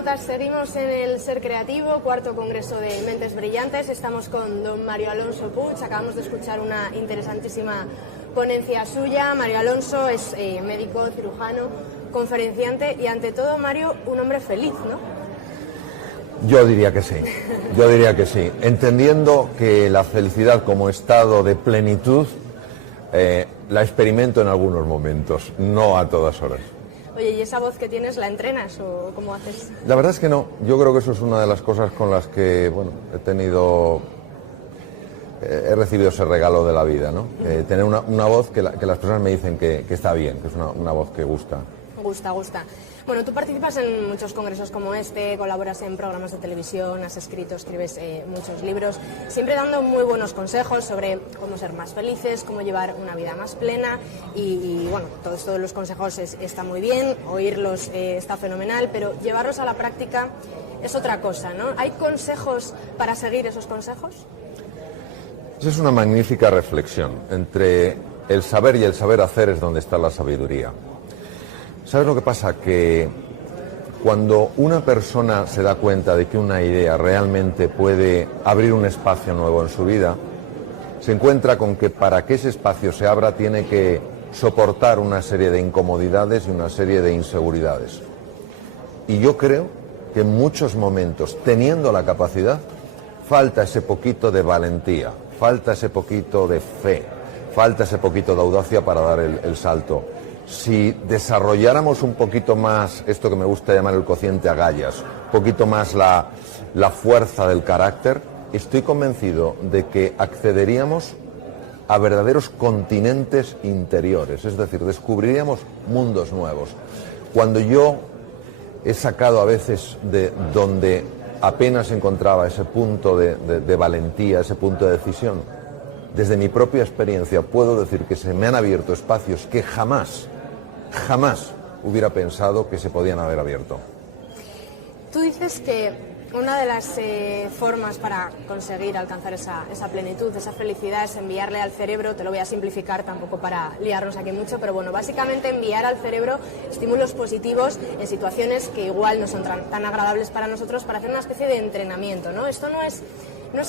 Internautas, seguimos en el Ser Creativo, cuarto congreso de Mentes Brillantes. Estamos con don Mario Alonso Puig. Acabamos de escuchar una interesantísima ponencia suya. Mario Alonso es médico, cirujano, conferenciante y, ante todo, Mario, un hombre feliz, ¿no? Yo diría que sí, yo diría que sí. Entendiendo que la felicidad como estado de plenitud la experimento en algunos momentos, no a todas horas. Oye, ¿y esa voz que tienes la entrenas o cómo haces? La verdad es que no. Yo creo que eso es una de las cosas con las que, bueno, he recibido ese regalo de la vida, ¿no? Tener una voz que las personas me dicen que está bien, que es una voz que gusta. Gusta. Bueno, tú participas en muchos congresos como este, colaboras en programas de televisión, has escrito, escribes muchos libros, siempre dando muy buenos consejos sobre cómo ser más felices, cómo llevar una vida más plena y bueno, todos los consejos está muy bien, oírlos está fenomenal, pero llevarlos a la práctica es otra cosa, ¿no? ¿Hay consejos para seguir esos consejos? Esa es una magnífica reflexión. Entre el saber y el saber hacer es donde está la sabiduría. ¿Sabes lo que pasa? Que cuando una persona se da cuenta de que una idea realmente puede abrir un espacio nuevo en su vida, se encuentra con que para que ese espacio se abra tiene que soportar una serie de incomodidades y una serie de inseguridades. Y yo creo que en muchos momentos, teniendo la capacidad, falta ese poquito de valentía, falta ese poquito de fe, falta ese poquito de audacia para dar el salto. Si desarrolláramos un poquito más esto que me gusta llamar el cociente agallas, un poquito más la fuerza del carácter, estoy convencido de que accederíamos a verdaderos continentes interiores, es decir, descubriríamos mundos nuevos. Cuando yo he sacado a veces de donde apenas encontraba ese punto de valentía, ese punto de decisión, desde mi propia experiencia puedo decir que se me han abierto espacios que jamás hubiera pensado que se podían haber abierto. Tú dices que una de las formas para conseguir alcanzar esa plenitud, esa felicidad, es enviarle al cerebro, te lo voy a simplificar tampoco para liarnos aquí mucho, pero bueno, básicamente enviar al cerebro estímulos positivos en situaciones que igual no son tan agradables para nosotros, para hacer una especie de entrenamiento, ¿no? Esto no es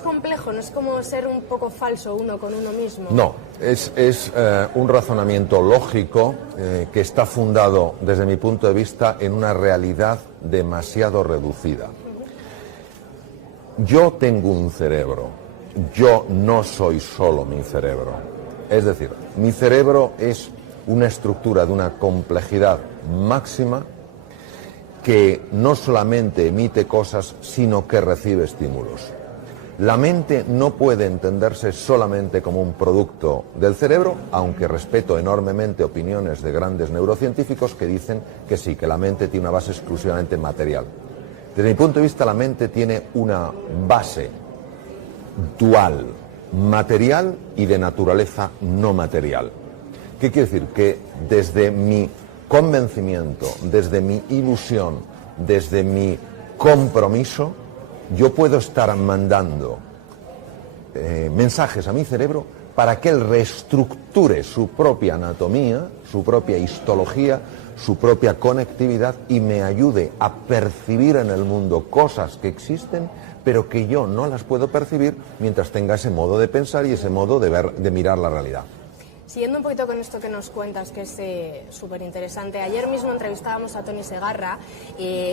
complejo, no es como ser un poco falso uno con uno mismo. No, es un razonamiento lógico que está fundado, desde mi punto de vista, en una realidad demasiado reducida. Yo tengo un cerebro, yo no soy solo mi cerebro. Es decir, mi cerebro es una estructura de una complejidad máxima que no solamente emite cosas, sino que recibe estímulos. La mente no puede entenderse solamente como un producto del cerebro, aunque respeto enormemente opiniones de grandes neurocientíficos que dicen que sí, que la mente tiene una base exclusivamente material. Desde mi punto de vista, la mente tiene una base dual, material y de naturaleza no material. ¿Qué quiere decir? Que desde mi convencimiento, desde mi ilusión, desde mi compromiso, yo puedo estar mandando mensajes a mi cerebro para que él reestructure su propia anatomía, su propia histología, su propia conectividad y me ayude a percibir en el mundo cosas que existen, pero que yo no las puedo percibir mientras tenga ese modo de pensar y ese modo de mirar la realidad. Siguiendo un poquito con esto que nos cuentas, que es súper interesante, ayer mismo entrevistábamos a Tony Segarra,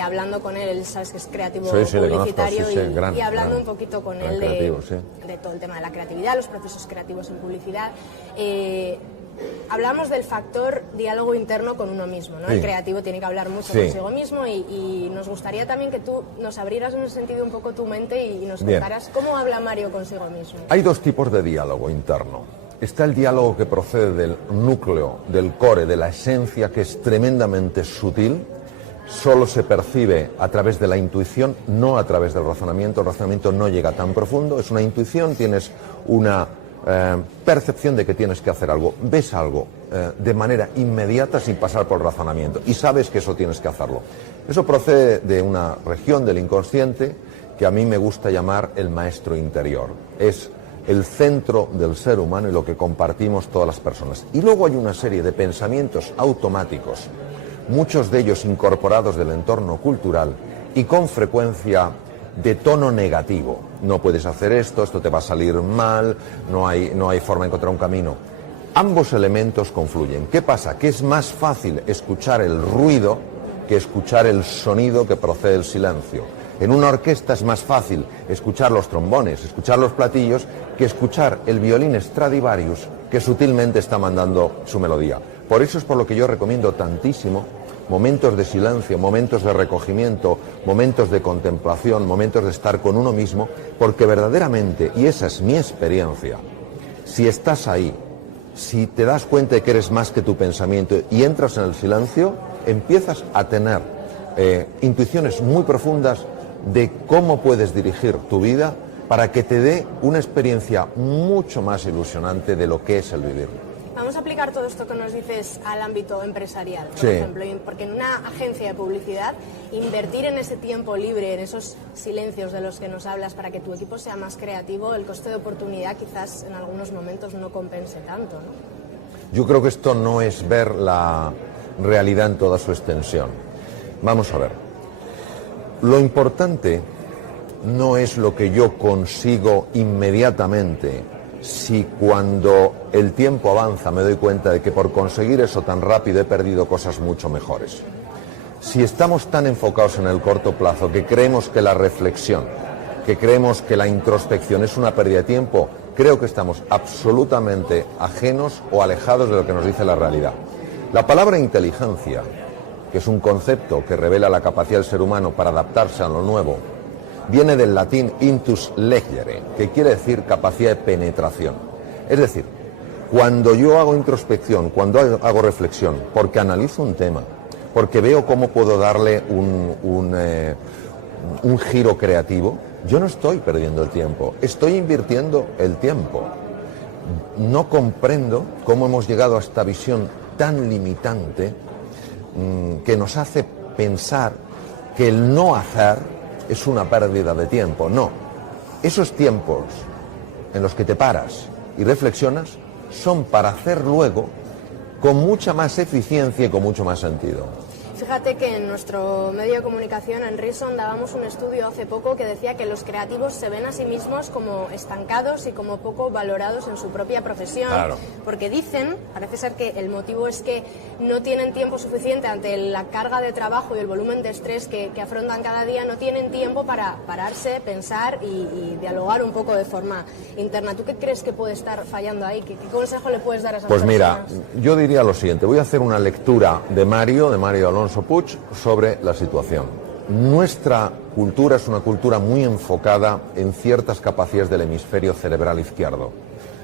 hablando con él, sabes que es creativo publicitario, y hablando un poquito con él de todo el tema de la creatividad, los procesos creativos en publicidad. Hablamos del factor diálogo interno con uno mismo, ¿no? Sí. El creativo tiene que hablar mucho consigo mismo y nos gustaría también que tú nos abrieras en ese sentido un poco tu mente y nos contaras cómo habla Mario consigo mismo. Hay dos tipos de diálogo interno. Está el diálogo que procede del núcleo, del core, de la esencia, que es tremendamente sutil, solo se percibe a través de la intuición, no a través del razonamiento. El razonamiento no llega tan profundo, es una intuición, tienes una percepción de que tienes que hacer algo, ves algo de manera inmediata sin pasar por el razonamiento y sabes que eso tienes que hacerlo. Eso procede de una región del inconsciente que a mí me gusta llamar el maestro interior. Es el centro del ser humano y lo que compartimos todas las personas. Y luego hay una serie de pensamientos automáticos, muchos de ellos incorporados del entorno cultural, y con frecuencia de tono negativo. No puedes hacer esto, esto te va a salir mal, no hay forma de encontrar un camino. Ambos elementos confluyen. ¿Qué pasa? Que es más fácil escuchar el ruido que escuchar el sonido que procede del silencio. En una orquesta es más fácil escuchar los trombones, escuchar los platillos, que escuchar el violín Stradivarius que sutilmente está mandando su melodía. Por eso es por lo que yo recomiendo tantísimo momentos de silencio, momentos de recogimiento, momentos de contemplación, momentos de estar con uno mismo, porque verdaderamente, y esa es mi experiencia, si estás ahí, si te das cuenta de que eres más que tu pensamiento y entras en el silencio, empiezas a tener intuiciones muy profundas de cómo puedes dirigir tu vida para que te dé una experiencia mucho más ilusionante de lo que es el vivir. Vamos a aplicar todo esto que nos dices al ámbito empresarial, por sí. ejemplo, porque en una agencia de publicidad, invertir en ese tiempo libre, en esos silencios de los que nos hablas, para que tu equipo sea más creativo, el coste de oportunidad quizás en algunos momentos no compense tanto, ¿no? Yo creo que esto no es ver la realidad en toda su extensión. Vamos a ver. Lo importante no es lo que yo consigo inmediatamente, si cuando el tiempo avanza me doy cuenta de que por conseguir eso tan rápido he perdido cosas mucho mejores. Si estamos tan enfocados en el corto plazo que creemos que la reflexión, que creemos que la introspección es una pérdida de tiempo, creo que estamos absolutamente ajenos o alejados de lo que nos dice la realidad. La palabra inteligencia, que es un concepto que revela la capacidad del ser humano para adaptarse a lo nuevo, viene del latín intus legere, que quiere decir capacidad de penetración. Es decir, cuando yo hago introspección, cuando hago reflexión, porque analizo un tema, porque veo cómo puedo darle un giro creativo, yo no estoy perdiendo el tiempo, estoy invirtiendo el tiempo. No comprendo cómo hemos llegado a esta visión tan limitante que nos hace pensar que el no hacer es una pérdida de tiempo. No, esos tiempos en los que te paras y reflexionas son para hacer luego con mucha más eficiencia y con mucho más sentido. Fíjate que en nuestro medio de comunicación, en Reason, dábamos un estudio hace poco que decía que los creativos se ven a sí mismos como estancados y como poco valorados en su propia profesión. Claro. Porque dicen, parece ser que el motivo es que no tienen tiempo suficiente ante la carga de trabajo y el volumen de estrés que afrontan cada día, no tienen tiempo para pararse, pensar y dialogar un poco de forma interna. ¿Tú qué crees que puede estar fallando ahí? ¿Qué consejo le puedes dar a esas personas? Pues mira, yo diría lo siguiente, voy a hacer una lectura de Mario Alonso Puig sobre la situación. Nuestra cultura es una cultura muy enfocada en ciertas capacidades del hemisferio cerebral izquierdo.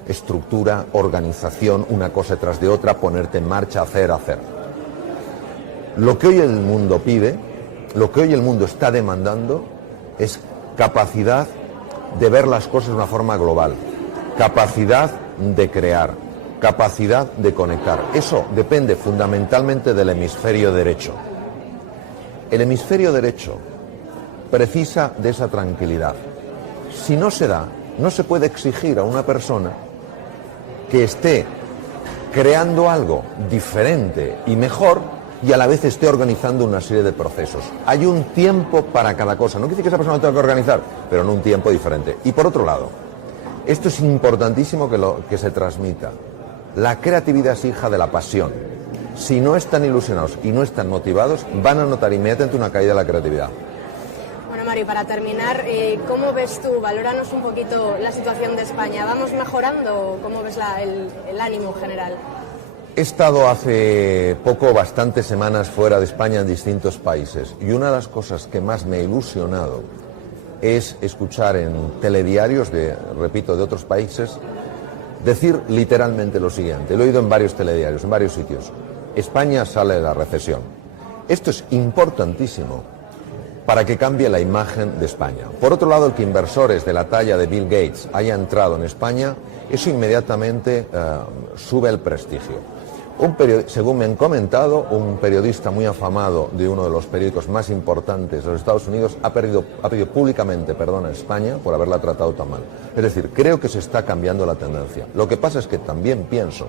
Estructura, organización, una cosa tras de otra, ponerte en marcha, hacer. Lo que hoy el mundo pide, lo que hoy el mundo está demandando es capacidad de ver las cosas de una forma global, capacidad de crear, capacidad de conectar. Eso depende fundamentalmente del hemisferio derecho. El hemisferio derecho precisa de esa tranquilidad. Si no se da, no se puede exigir a una persona que esté creando algo diferente y mejor y a la vez esté organizando una serie de procesos. Hay un tiempo para cada cosa. No quiere decir que esa persona lo tenga que organizar, pero en un tiempo diferente. Y por otro lado, esto es importantísimo que se transmita. La creatividad es hija de la pasión. Si no están ilusionados y no están motivados, van a notar inmediatamente una caída de la creatividad. Bueno, Mario, para terminar, ¿cómo ves tú? Valóranos un poquito la situación de España. ¿Vamos mejorando? ¿Cómo ves el ánimo general? He estado hace poco, bastantes semanas fuera de España en distintos países, y una de las cosas que más me ha ilusionado es escuchar en telediarios de otros países decir literalmente lo siguiente. Lo he oído en varios telediarios, en varios sitios. España sale de la recesión. Esto es importantísimo para que cambie la imagen de España. Por otro lado, el que inversores de la talla de Bill Gates haya entrado en España, eso inmediatamente sube el prestigio. Según me han comentado, un periodista muy afamado de uno de los periódicos más importantes de los Estados Unidos ha pedido públicamente perdón a España por haberla tratado tan mal. Es decir, creo que se está cambiando la tendencia. Lo que pasa es que también pienso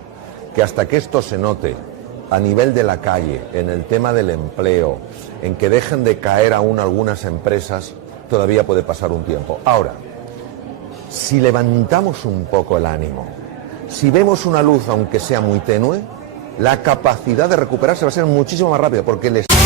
que hasta que esto se note a nivel de la calle, en el tema del empleo, en que dejen de caer aún algunas empresas, todavía puede pasar un tiempo. Ahora, si levantamos un poco el ánimo, si vemos una luz aunque sea muy tenue, la capacidad de recuperarse va a ser muchísimo más rápida, porque el estado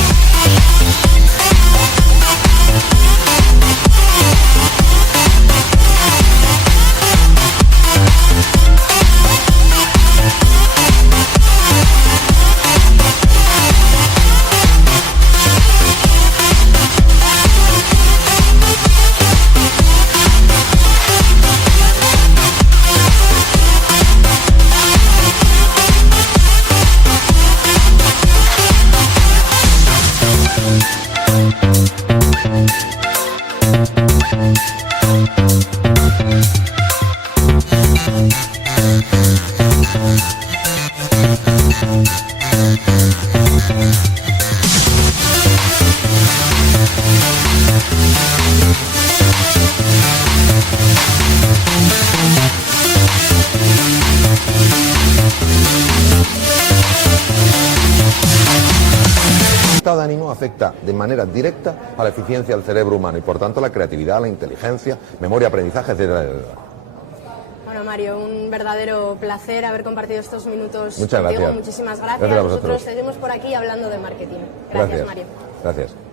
de ánimo afecta de manera directa a la eficiencia del cerebro humano y por tanto a la creatividad, la inteligencia, memoria, aprendizaje, etcétera, etcétera. Bueno, Mario, un verdadero placer haber compartido estos minutos Muchas contigo. gracias. Muchísimas gracias. Gracias a vosotros. Nosotros seguimos por aquí hablando de marketing. Gracias, Mario. Gracias.